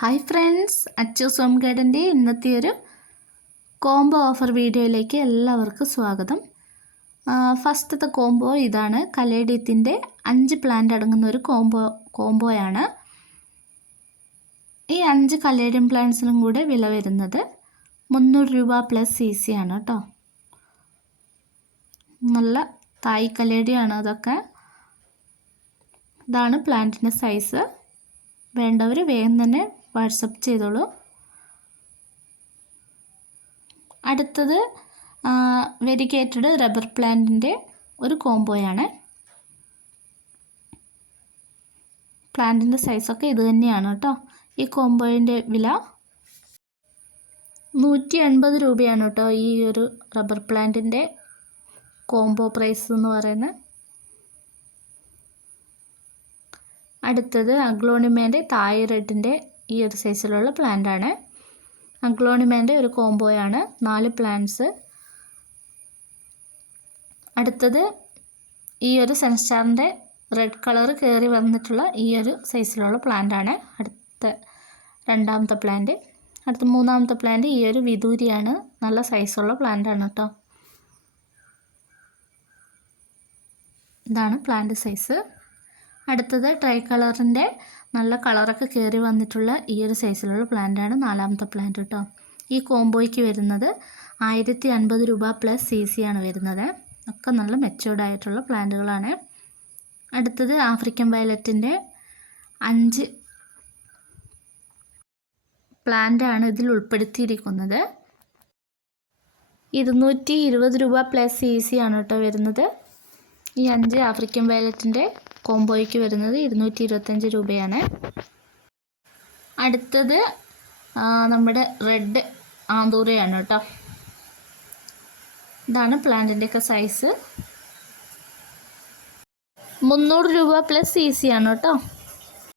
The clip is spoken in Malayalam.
ഹായ് ഫ്രണ്ട്സ് അച്ചു സോം ഗൈഡന്റെ ഇന്നത്തെ ഒരു കോംബോ ഓഫർ വീഡിയോയിലേക്ക് എല്ലാവർക്കും സ്വാഗതം. ഫസ്റ്റത്തെ കോംബോ ഇതാണ്. കലേഡിയത്തിന്റെ അഞ്ച് പ്ലാന്റ് അടങ്ങുന്ന ഒരു കോംബോ കോംബോയാണ് ഈ അഞ്ച് കലേഡിയം പ്ലാന്റ്സിനും കൂടെ വില വരുന്നത് മുന്നൂറ് രൂപ പ്ലസ് സി സി ആണ് കേട്ടോ. നല്ല തായ് കലേഡിയാണ് അതൊക്കെ. ഇതാണ് പ്ലാന്റിന്റെ സൈസ് വേണ്ടവർ വേഗം തന്നെ വാട്സപ്പ് ചെയ്തോളൂ. അടുത്തത് വെരിഗേറ്റഡ് റബ്ബർ പ്ലാന്റിന്റെ ഒരു കോംബോയാണ്. പ്ലാന്റിന്റെ സൈസൊക്കെ ഇത് തന്നെയാണ് കേട്ടോ. ഈ കോംബോയിന്റെ വില നൂറ്റി എൺപത് രൂപയാണ് കേട്ടോ ഈ ഒരു റബ്ബർ പ്ലാന്റിന്റെ കോംബോ പ്രൈസ് എന്ന് പറയുന്നത്. അടുത്തത് അഗ്ലോണിമേന്റെ തായ് റെഡിന്റെ ഈ ഒരു സൈസിലുള്ള പ്ലാന്റ് ആണ്. അഗ്ലോണിമേന്റെ ഒരു കോംബോയാണ് നാല് പ്ലാന്റ്സ് അടുത്തത് ഈ ഒരു സെൻസ്റ്റാറിന്റെ റെഡ് കളർ കയറി വന്നിട്ടുള്ള ഈ ഒരു സൈസിലുള്ള പ്ലാന്റ് ആണ്. അടുത്ത രണ്ടാമത്തെ പ്ലാന്റ് അടുത്ത മൂന്നാമത്തെ പ്ലാന്റ് ഈ ഒരു വിദൂരിയാണ്. നല്ല സൈസുള്ള പ്ലാന്റ് ആണ് കേട്ടോ. ഇതാണ് പ്ലാന്റ് സൈസ് അടുത്തത് ട്രൈ കളറിന്റെ നല്ല കളറൊക്കെ കയറി വന്നിട്ടുള്ള ഈ ഒരു സൈസിലുള്ള പ്ലാന്റാണ് നാലാമത്തെ പ്ലാന്റ് കേട്ടോ ഈ കോംബോയ്ക്ക് വരുന്നത് ആയിരത്തി അൻപത് രൂപ പ്ലസ് സി സി ആണ് വരുന്നത്. ഒക്കെ നല്ല മെച്ചോർഡ് ആയിട്ടുള്ള പ്ലാന്റുകളാണ് അടുത്തത് ആഫ്രിക്കൻ വയലറ്റിന്റെ അഞ്ച് പ്ലാന്റാണ് ഇതിൽ ഉൾപ്പെടുത്തിയിരിക്കുന്നത്. ഇരുന്നൂറ്റി ഇരുപത് രൂപ പ്ലസ് സി സി ആണ് കേട്ടോ വരുന്നത്. ഈ അഞ്ച് ആഫ്രിക്കൻ വയലറ്റിന്റെ കോംബോയ്ക്ക് വരുന്നത് ഇരുന്നൂറ്റി ഇരുപത്തഞ്ച് രൂപയാണ്. അടുത്തത് നമ്മുടെ റെഡ് ആന്തൂരയാണ് കേട്ടോ. ഇതാണ് പ്ലാന്റിന്റെയൊക്കെ സൈസ്. മുന്നൂറ് രൂപ പ്ലസ് സി സി ആണ് കേട്ടോ.